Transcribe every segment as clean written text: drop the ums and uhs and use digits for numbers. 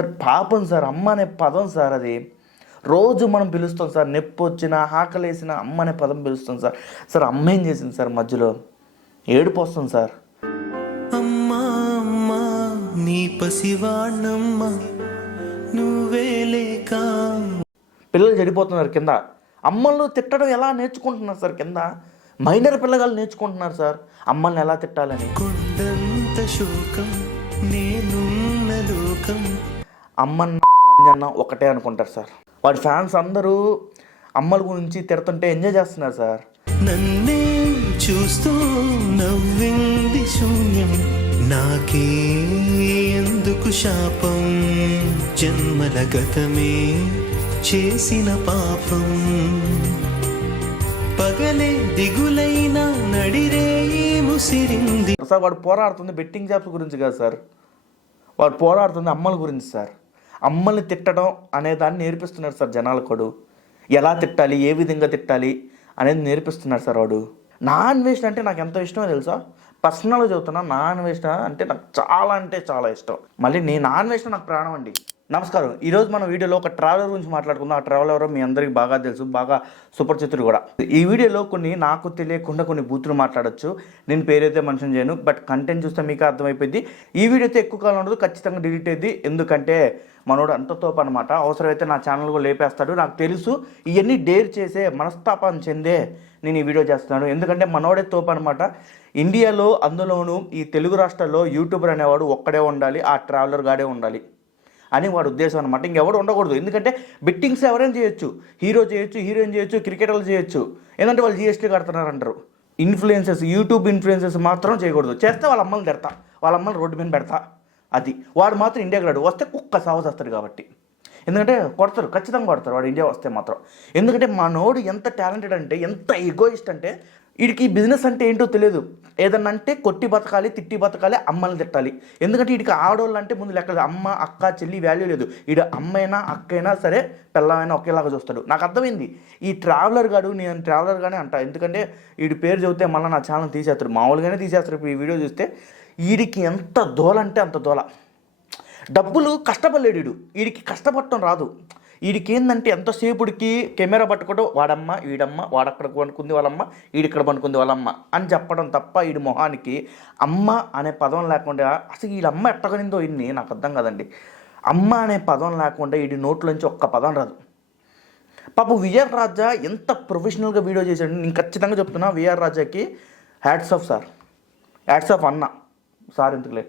Sir పాపం sir, అమ్మ అనే పదం సార్ అది రోజు మనం పిలుస్తాం సార్. నొప్పి వచ్చినా ఆకలేసినా అమ్మ అనే పదం పిలుస్తాం సార్. సార్ అమ్మ ఏం చేసింది సార్? మధ్యలో ఏడుపు వస్తుంది సార్. అమ్మా అమ్మా నీ పసివాణమ్మ నువ్వే లేక. పిల్లలు చెడిపోతున్నారు కింద. అమ్మలను తిట్టడం ఎలా నేర్చుకుంటున్నారు సార్? కింద మైనర్ పిల్లగాళ్ళు నేర్చుకుంటున్నారు సార్ అమ్మల్ని ఎలా తిట్టాలని. కొండంత శోకం నేనున్న లోకం. అమ్మన్న ఒకటే అనుకుంటారు సార్. వాడి ఫ్యాన్స్ అందరూ అమ్మల గురించి తిడుతుంటే ఎంజాయ్ చేస్తున్నారు సార్. నన్నే చూస్తూ నవ్వింది శూన్యం, నాకే ఎందుకు శాపం, జన్మల గతమే చేసిన పాపం, పగలే దిగులైన నడిరేయి ముసిరింది. సార్ వాడు పోరాడుతుంది బెట్టింగ్ జాబ్స్ గురించి కాదు సార్, వాడు పోరాడుతుంది అమ్మల గురించి సార్. అమ్మల్ని తిట్టడం అనే దాన్ని నేర్పిస్తున్నారు సార్ జనాలు కూడా. ఎలా తిట్టాలి, ఏ విధంగా తిట్టాలి అనేది నేర్పిస్తున్నారు సార్ వాడు. నాన్ వెజ్ అంటే నాకు ఎంత ఇష్టమో తెలుసా? పర్సనల్గా చెబుతున్నా, నాన్ వెజ్ అంటే నాకు చాలా అంటే చాలా ఇష్టం. మళ్ళీ నాన్ వెజ్ నాకు ప్రాణం అండి. నమస్కారం. ఈరోజు మన వీడియోలో ఒక ట్రావెలర్ గురించి మాట్లాడుకుందాం. ఆ ట్రావెలర్ ఎవరో మీ అందరికీ బాగా తెలుసు, బాగా సుపరిచితుడు కూడా. ఈ వీడియోలో కొన్ని నాకు తెలియకుండా కొన్ని బూతులు మాట్లాడచ్చు. నేను పేరైతే మెన్షన్ చేయను, బట్ కంటెంట్ చూస్తే మీకు అర్థమైపోయింది. ఈ వీడియో అయితే ఎక్కువ కాలం ఉండదు, ఖచ్చితంగా డిలీట్ అయ్యింది. ఎందుకంటే మనోడు అంత తోపు అనమాట. అవసరమైతే నా ఛానల్ కూడా లేపేస్తాడు. నాకు తెలుసు ఇవన్నీ డేర్ చేసే మనస్తాపం చెందే నేను ఈ వీడియో చేస్తున్నాను. ఎందుకంటే మనోడే తోపు అనమాట. ఇండియాలో అందులోనూ ఈ తెలుగు రాష్ట్రాల్లో యూట్యూబర్ అనేవాడు ఒక్కడే ఉండాలి, ఆ ట్రావెలర్ గాడే ఉండాలి అని వాడు ఉద్దేశం అనమాట. ఇంకెవరు ఉండకూడదు. ఎందుకంటే బెట్టింగ్స్ ఎవరైనా చేయొచ్చు, హీరో చేయొచ్చు, హీరోయిన్ చేయొచ్చు, క్రికెటర్లు చేయొచ్చు. ఏంటంటే వాళ్ళు జిఎస్టీ కడుతున్నారు అంటారు. ఇన్ఫ్లుయెన్సర్స్, యూట్యూబ్ ఇన్ఫ్లుయెన్సర్స్ మాత్రం చేయకూడదు. చేస్తే వాళ్ళ అమ్మని తిడతా, వాళ్ళ అమ్మని రోడ్డు మీద పెడతా. అది వాడు మాత్రం ఇండియాకి రాడు. వస్తే కుక్క సాగు చేస్తాడు కాబట్టి. ఎందుకంటే కొడతారు, ఖచ్చితంగా కొడతారు వాడు ఇండియా వస్తే మాత్రం. ఎందుకంటే మా నోడు ఎంత టాలెంటెడ్ అంటే, ఎంత ఈగోయిస్ట్ అంటే, వీడికి బిజినెస్ అంటే ఏంటో తెలియదు. ఏదన్నా అంటే కొట్టి బతకాలి, తిట్టి బతకాలి, అమ్మల్ని తిట్టాలి. ఎందుకంటే వీడికి ఆడవాళ్ళు అంటే ముందు లెక్క అమ్మ, అక్క, చెల్లి వాల్యూ లేదు. వీడు అమ్మైనా అక్కైనా సరే పిల్లమైనా ఒకేలాగా చూస్తాడు. నాకు అర్థమైంది. ఈ ట్రావెలర్ గాడు, నేను ట్రావెలర్ గానే అంట. ఎందుకంటే వీడి పేరు చెబితే మళ్ళీ నా ఛానల్ తీసేస్తాడు, మామూలుగానే తీసేస్తారు. ఇప్పుడు ఈ వీడియో చూస్తే వీడికి ఎంత దోల అంటే అంత దోల. డబ్బులు కష్టపడలేడు వీడు, వీడికి కష్టపడటం రాదు. వీడికి ఏంటంటే ఎంతసేపుడికి కెమెరా పట్టుకోవడం, వాడమ్మ వీడమ్మ, వాడక్కడ పనుకుంది వాళ్ళమ్మ, వీడిక్కడ పనుకుంది వాళ్ళమ్మ అని చెప్పడం తప్ప వీడి మొహానికి అమ్మ అనే పదం లేకుండా, అసలు వీళ్ళమ్మ ఎట్టగనిందో ఇన్ని నాకు అర్థం కాదండి. అమ్మ అనే పదం లేకుండా వీడి నోట్లోంచి ఒక్క పదం రాదు. పాపం విఆర్ రాజా ఎంత ప్రొఫెషనల్గా వీడియో చేశాడు. నేను ఖచ్చితంగా చెప్తున్నా, విఆర్ రాజాకి hats off sir, hats off అన్న సార్. ఎందుకులే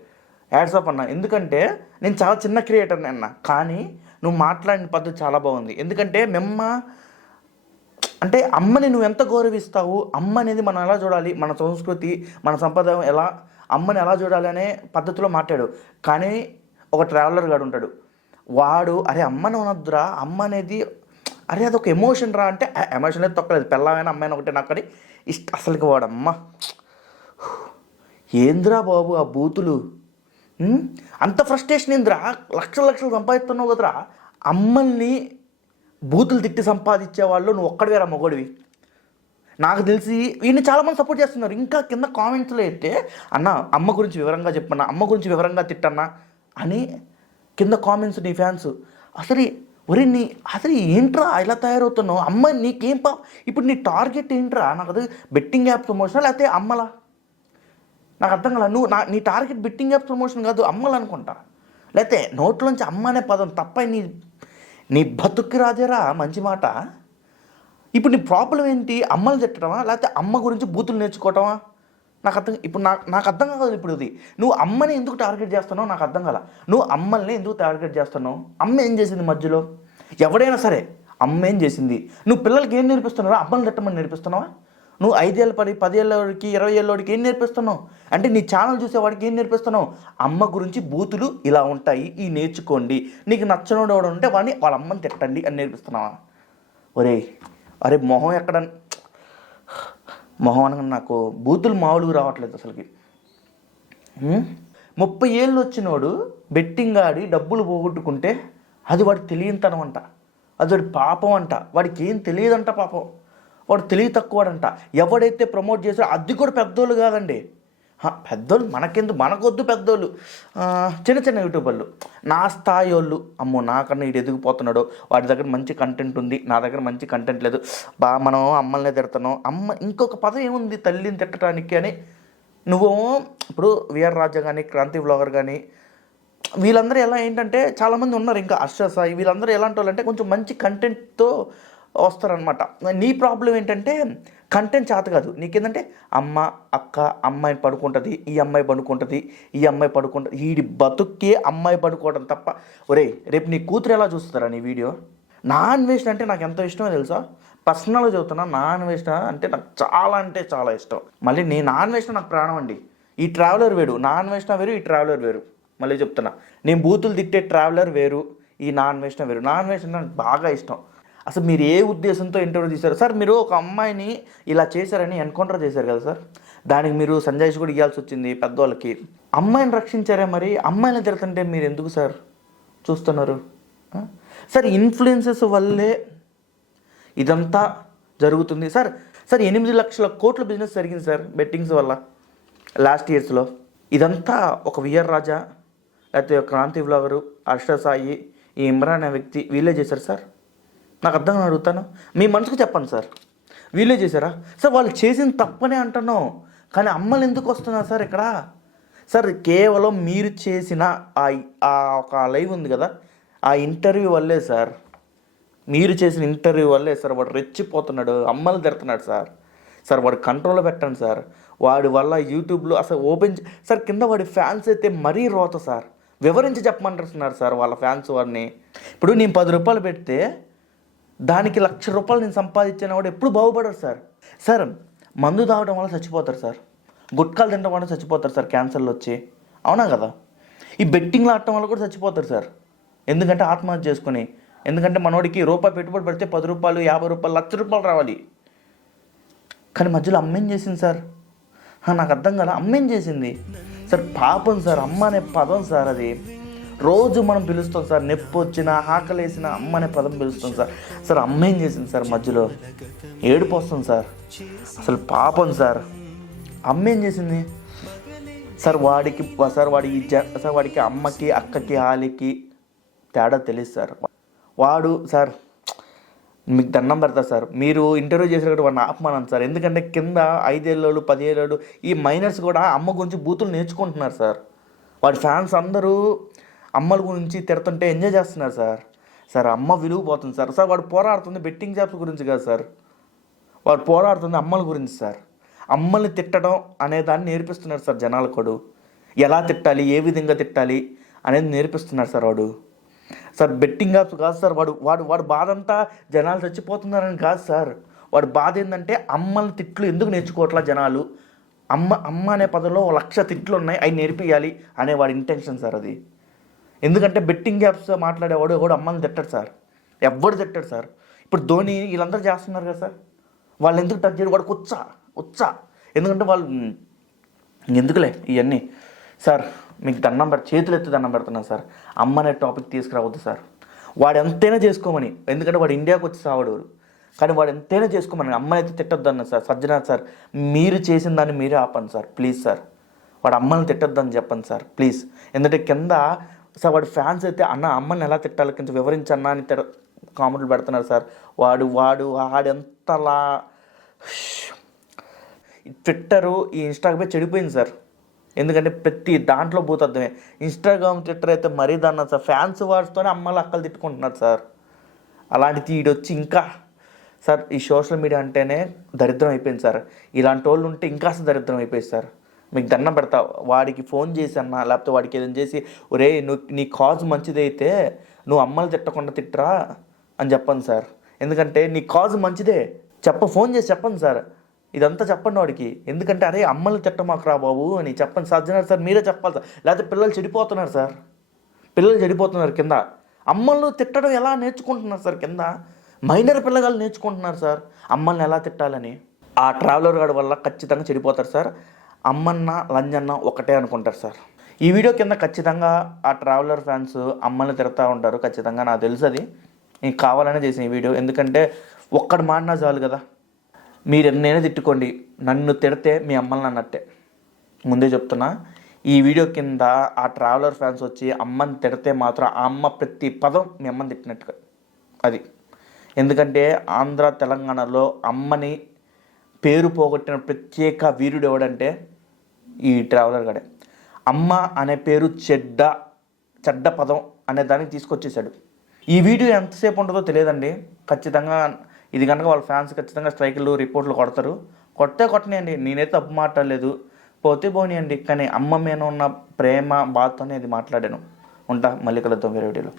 హ్యాట్స్ ఆఫ్ అన్న, ఎందుకంటే నేను చాలా చిన్న క్రియేటర్ని అన్న, కానీ నువ్వు మాట్లాడిన పద్ధతి చాలా బాగుంది. ఎందుకంటే అంటే అమ్మని నువ్వు ఎంత గౌరవిస్తావు, అమ్మ అనేది మనం ఎలా చూడాలి, మన సంస్కృతి, మన సంప్రదాయం ఎలా, అమ్మని ఎలా చూడాలి అనే పద్ధతిలో మాట్లాడు. కానీ ఒక ట్రావెలర్ గాడు ఉంటాడు, వాడు అరే అమ్మని అనొద్దురా, అమ్మ అనేది అరే అదొక ఎమోషన్ రా అంటే, ఎమోషన్ అయితే తొక్కలేదు, పిల్లమైనా అమ్మాయినా ఒకటే నాకు అని అసలుకి వాడమ్మ. ఏంద్రా బాబు ఆ బూతులు, అంత ఫ్రస్ట్రేషన్ ఏందిరా? లక్షలు లక్షలు సంపాదిస్తున్నావు కదరా. అమ్మల్ని బూతులు తిట్టి సంపాదించే వాళ్ళు నువ్వు ఒక్కడివేరా మొగడివి. నాకు తెలిసి వీడిని చాలామంది సపోర్ట్ చేస్తున్నారు. ఇంకా కింద కామెంట్స్లో అయితే అన్న అమ్మ గురించి వివరంగా చెప్పన్నా, అమ్మ గురించి వివరంగా తిట్టన్నా అని కింద కామెంట్స్ నీ ఫ్యాన్స్. అసలు ఏంట్రా ఇలా తయారవుతున్నావు? అమ్మ నీకేం ఇప్పుడు నీ టార్గెట్ ఏంట్రా? నాకు అది బెట్టింగ్ యాప్ ప్రమోషన్ లేకపోతే అమ్మలా? నాకు అర్థం కాదు. నీ టార్గెట్ బెట్టింగ్ యాప్ ప్రమోషన్ కాదు, అమ్మలు అనుకుంటా. లేకపోతే నోట్లోంచి అమ్మ అనే పదం తప్ప నీ బతుక్కి రాజేరా మంచి మాట. ఇప్పుడు నీ ప్రాబ్లం ఏంటి? అమ్మలు తిట్టడమా లేకపోతే అమ్మ గురించి బూతులు నేర్చుకోవటమా? నాకు అర్థం కాదు. ఇప్పుడు ఇది నువ్వు అమ్మని ఎందుకు టార్గెట్ చేస్తున్నావు నాకు అర్థం కాల. నువ్వు అమ్మల్ని ఎందుకు టార్గెట్ చేస్తున్నావు? అమ్మ ఏం చేసింది మధ్యలో? ఎవడైనా సరే అమ్మ ఏం చేసింది? నువ్వు పిల్లలకి ఏం నేర్పిస్తున్నావా? అమ్మని తిట్టమని నేర్పిస్తున్నావా? నువ్వు 5 ఏళ్ళ 10 ఏళ్ళకి 20 ఏళ్ళకి ఏం నేర్పిస్తున్నావు? అంటే నీ ఛానల్ చూసేవాడికి ఏం నేర్పిస్తున్నావు? అమ్మ గురించి బూతులు ఇలా ఉంటాయి, ఈ నేర్చుకోండి, నీకు నచ్చనోడు ఎవడు ఉంటే వాడిని వాళ్ళ అమ్మని తిట్టండి అని నేర్పిస్తున్నావా? అరే మొహం ఎక్కడ, మొహం అనగా నాకు బూతులు మామూలుగా రావట్లేదు అసలుకి. 30 ఏళ్ళు వచ్చినోడు బెట్టింగ్ ఆడి డబ్బులు పోగొట్టుకుంటే అది వాడికి తెలియనితనం అంట, అది వాడి పాపం అంట. వాడికి ఏం తెలియదంట పాపం, వాడు తెలివి తక్కువడంట. ఎవడైతే ప్రమోట్ చేసాడో అది కూడా పెద్దోళ్ళు కాదండి, పెద్దోళ్ళు మనకెందుకు, మనకొద్దు పెద్దోళ్ళు. చిన్న చిన్న యూట్యూబర్లు, నా స్థాయి వాళ్ళు, అమ్మో నాకన్నా ఇటు ఎదిగిపోతున్నాడు, వాడి దగ్గర మంచి కంటెంట్ ఉంది, నా దగ్గర మంచి కంటెంట్ లేదు, మనం అమ్మల్నే తిడతాను. ఇంకొక పదం ఏముంది తల్లిని తిట్టడానికి అని. నువ్వు ఇప్పుడు విఆర్ రాజా కానీ, క్రాంతి వ్లాగర్ కానీ, వీళ్ళందరూ ఎలా ఏంటంటే చాలామంది ఉన్నారు, ఇంకా హర్ష సాయి, వీళ్ళందరూ ఎలాంటి వాళ్ళు అంటే కొంచెం మంచి కంటెంట్తో వస్తారనమాట. నీ ప్రాబ్లం ఏంటంటే కంటెంట్ చేత కాదు నీకేంటంటే అమ్మ అక్క అమ్మాయిని పడుకుంటుంది, ఈ అమ్మాయి పడుకుంటుంది, ఈ అమ్మాయి పడుకుంటుంది, వీడి బతుక్కే అమ్మాయి పడుకోవడం తప్ప. ఒరే రేపు నీ కూతురు ఎలా చూస్తారా నీ వీడియో? నాన్ వెజ్ అంటే నాకు ఎంత ఇష్టమో తెలుసా? పర్సనల్గా చెబుతున్నా, నాన్ వెజ్ అంటే నాకు చాలా అంటే చాలా ఇష్టం. మళ్ళీ నీ నాన్ వెజ్ నాకు ప్రాణం అండి. ఈ ట్రావెలర్ వేరు, నాన్ వెజ్ వేరు, ఈ ట్రావెలర్ వేరు. మళ్ళీ చెప్తున్నా, నేను బూతులు తిట్టే ట్రావెలర్ వేరు, ఈ నాన్ వెజ్ వేరు. నాన్ వెజ్ నాకు బాగా ఇష్టం. అసలు మీరు ఏ ఉద్దేశంతో ఇంటర్వ్యూ తీశారు సార్? మీరు ఒక అమ్మాయిని ఇలా చేశారని ఎన్కౌంటర్ చేశారు కదా సార్, దానికి మీరు సంజయ్ కూడా ఇవ్వాల్సి వచ్చింది పెద్దవాళ్ళకి. అమ్మాయిని రక్షించారే, మరి అమ్మాయిని తిడుతుంటే మీరు ఎందుకు సార్ చూస్తున్నారు? సార్ ఇన్ఫ్లుయెన్సెస్ వల్లే ఇదంతా జరుగుతుంది సార్. 8 లక్షల కోట్ల బిజినెస్ జరిగింది సార్ బెట్టింగ్స్ వల్ల లాస్ట్ ఇయర్స్లో. ఇదంతా ఒక విఆర్ రాజా, లేకపోతే క్రాంతి వ్లాగరు, హర్ష సాయి, ఈ ఇమ్రాన్ అనే వ్యక్తి, వీళ్ళే చేశారు సార్? నాకు అర్థం అడుగుతాను, మీ మనసుకు చెప్పండి సార్, వీళ్ళే చేశారా సార్? వాళ్ళు చేసిన తప్పనే అంటున్నాం, కానీ అమ్మలు ఎందుకు వస్తున్నారు సార్ ఇక్కడ? సార్ కేవలం మీరు చేసిన ఒక లైవ్ ఉంది కదా, ఆ ఇంటర్వ్యూ వల్లే సార్, మీరు చేసిన ఇంటర్వ్యూ వల్లే సార్ వాడు రెచ్చిపోతున్నాడు, అమ్మలు తిడుతున్నాడు సార్ వాడు కంట్రోల్లో పెట్టండి సార్. వాడి వల్ల యూట్యూబ్లో అసలు ఓపెన్ సార్, కింద వాడి ఫ్యాన్స్ అయితే మరీ రోత సార్. వివరించి చెప్పమంటున్నారు సార్ వాళ్ళ ఫ్యాన్స్ వాడిని. ఇప్పుడు నేను 10 రూపాయలు పెడితే దానికి 1,00,000 రూపాయలు నేను సంపాదించిన వాడు ఎప్పుడు బాగుపడరు సార్. మందు తాగడం వల్ల చచ్చిపోతారు సార్, గుట్కాలు తినడం వల్ల చచ్చిపోతారు సార్, క్యాన్సర్లు వచ్చి, అవునా కదా? ఈ బెట్టింగ్లు ఆడటం వల్ల కూడా చచ్చిపోతారు సార్. ఎందుకంటే ఆత్మహత్య చేసుకుని, ఎందుకంటే మనోడికి రూపాయి పెట్టుబడి పెడితే 10 రూపాయలు, 50 రూపాయలు, 1,00,000 రూపాయలు రావాలి. కానీ మధ్యలో అమ్మేం చేసింది సార్? నాకు అర్థం కదా, అమ్మేం చేసింది సార్? పాపం సార్, అమ్మ అనే పదం సార్, అది రోజు మనం పిలుస్తాం సార్. నొప్పి వచ్చినా, ఆకలేసిన అమ్మ అనే పదం పిలుస్తాం సార్. అమ్మ ఏం చేసింది సార్? మధ్యలో ఏడుపు వస్తుంది సార్. అసలు పాపం సార్, అమ్మ ఏం చేసింది సార్? వాడికి అమ్మకి, అక్కకి, ఆలికి తేడా తెలియదు సార్. వాడు సార్ మీకు దండం పెడతా సార్, మీరు ఇంటర్వ్యూ చేసినప్పుడు వాడిని ఆపమన్నాను సార్. ఎందుకంటే కింద 5 ఏళ్ళు 10 ఏళ్ళు ఈ మైనర్స్ కూడా అమ్మ గురించి బూతులు నేర్చుకుంటున్నారు సార్. వాడి ఫ్యాన్స్ అందరూ అమ్మల గురించి తిడుతుంటే ఎంజాయ్ చేస్తున్నారు సార్. అమ్మ విలువ పోతుంది సార్. వాడు పోరాడుతుంది బెట్టింగ్ జాబ్స్ గురించి కాదు సార్, వాడు పోరాడుతుంది అమ్మల గురించి సార్. అమ్మల్ని తిట్టడం అనే దాన్ని నేర్పిస్తున్నారు సార్ జనాలకు. ఎలా తిట్టాలి, ఏ విధంగా తిట్టాలి అనేది నేర్పిస్తున్నారు సార్ వాడు. సార్ బెట్టింగ్ యాప్స్ కాదు సార్, వాడు బాధ అంతా జనాలు చచ్చిపోతున్నారని కాదు సార్. వాడి బాధ ఏంటంటే అమ్మల తిట్లు ఎందుకు నేర్చుకోవట్లా జనాలు, అమ్మ అనే పదంలో 1,00,000 తిట్లు ఉన్నాయి, అవి నేర్పియాలి అనే వాడి ఇంటెన్షన్ సార్ అది. ఎందుకంటే బెట్టింగ్ యాప్స్ మాట్లాడేవాడు ఎవడు అమ్మని తిట్టాడు సార్, ఎవ్వడు తిట్టాడు సార్. ఇప్పుడు ధోని వీళ్ళందరూ చేస్తున్నారు కదా సార్, వాళ్ళు ఎందుకు టచ్ చేయరు? వాడికి ఉచ్చా ఎందుకంటే వాళ్ళు ఎందుకులే ఇవన్నీ సార్. మీకు చేతులు ఎత్తి దండం పెడుతున్నాను సార్, అమ్మ అనే టాపిక్ తీసుకురావద్దు సార్. వాడు ఎంతైనా చేసుకోమని, ఎందుకంటే వాడు ఇండియాకి వచ్చి సావడు, కానీ వాడు ఎంతైనా చేసుకోమని, అమ్మని అయితే తిట్టొద్దు అన్న సార్. సజ్జనాథ్ సార్, మీరు చేసిన దాన్ని మీరే ఆపండి సార్ ప్లీజ్ సార్. వాడు అమ్మని తిట్టొద్దని చెప్పండి సార్ ప్లీజ్. ఎందుకంటే కింద సార్ వాడి ఫ్యాన్స్ అయితే అమ్మని ఎలా తిట్టాలి కింద వివరించన్నా అని కామెంట్లు పెడుతున్నారు సార్. వాడెంతలా ట్విట్టరు, ఈ ఇన్స్టాగ్రామ్ చెడిపోయింది సార్. ఎందుకంటే ప్రతి దాంట్లో భూతద్దమే. ఇన్స్టాగ్రామ్, ట్విట్టర్ అయితే మరీ దాన్ని సార్ ఫ్యాన్స్ వాడుతూనే అమ్మలు అక్కలు తిట్టుకుంటున్నారు సార్. అలాంటిది ఈడొచ్చి ఇంకా సార్ ఈ సోషల్ మీడియా అంటేనే దరిద్రం అయిపోయింది సార్. ఇలాంటి వాళ్ళు ఉంటే ఇంకా దరిద్రం అయిపోయింది సార్. మీకు దండం పెడతా, వాడికి ఫోన్ చేసి అన్నా, లేకపోతే వాడికి ఏదైనా చేసి, ఒరే నీ కాజ్ మంచిదైతే నువ్వు అమ్మలు తిట్టకుండా తిట్టరా అని చెప్పండి సార్. ఎందుకంటే నీ కాజ్ మంచిదే, ఫోన్ చేసి చెప్పండి సార్, ఇదంతా చెప్పండి వాడికి. ఎందుకంటే అరే అమ్మలు తిట్టమాకు రా బాబు అని చెప్పండి సజ్జనారు సార్, మీరే చెప్పాలి సార్. లేకపోతే పిల్లలు చెడిపోతున్నారు సార్, కింద. అమ్మలను తిట్టడం ఎలా నేర్చుకుంటున్నారు సార్ కింద, మైనర్ పిల్లగాళ్ళు నేర్చుకుంటున్నారు సార్ అమ్మల్ని ఎలా తిట్టాలని. ఆ ట్రావెలర్ గాడి వల్ల ఖచ్చితంగా చెడిపోతారు సార్. అమ్మన్న లంజన్న ఒకటే అనుకుంటారు సార్. ఈ వీడియో కింద ఖచ్చితంగా ఆ ట్రావెలర్ ఫ్యాన్స్ అమ్మల్ని తిడతా ఉంటారు ఖచ్చితంగా, నాకు తెలుసు. అది నేను కావాలనే చేసిన ఈ వీడియో, ఎందుకంటే ఒక్కడు మాడినా చాలు కదా. మీరు ఎన్నైనా తిట్టుకోండి, నన్ను తిడితే మీ అమ్మల్ని అన్నట్టే. ముందే చెప్తున్నా, ఈ వీడియో కింద ఆ ట్రావెలర్ ఫ్యాన్స్ వచ్చి అమ్మని తిడితే మాత్రం ఆ అమ్మ ప్రతి పదం మీ అమ్మని తిట్టినట్టుగా అది. ఎందుకంటే ఆంధ్ర తెలంగాణలో అమ్మని పేరు పోగొట్టిన ప్రత్యేక వీరుడు ఎవడంటే ఈ ట్రావెలర్ గడే. అమ్మ అనే పేరు చెడ్డ పదం అనే దానికి తీసుకొచ్చేసాడు. ఈ వీడియో ఎంతసేపు ఉంటుందో తెలియదండి. ఖచ్చితంగా ఇది కనుక వాళ్ళ ఫ్యాన్స్ ఖచ్చితంగా స్ట్రైకులు రిపోర్ట్లు కొడతారు. కొట్టనియండి, నేనైతే తప్పు మాట్లాడలేదు, పోతే పోనీయండి. కానీ అమ్మ మీద ఉన్న ప్రేమ బాధతోనే ఇది మాట్లాడాను. ఉంటా, మళ్ళీ కలుద్దాం వేరే వీడియోలో.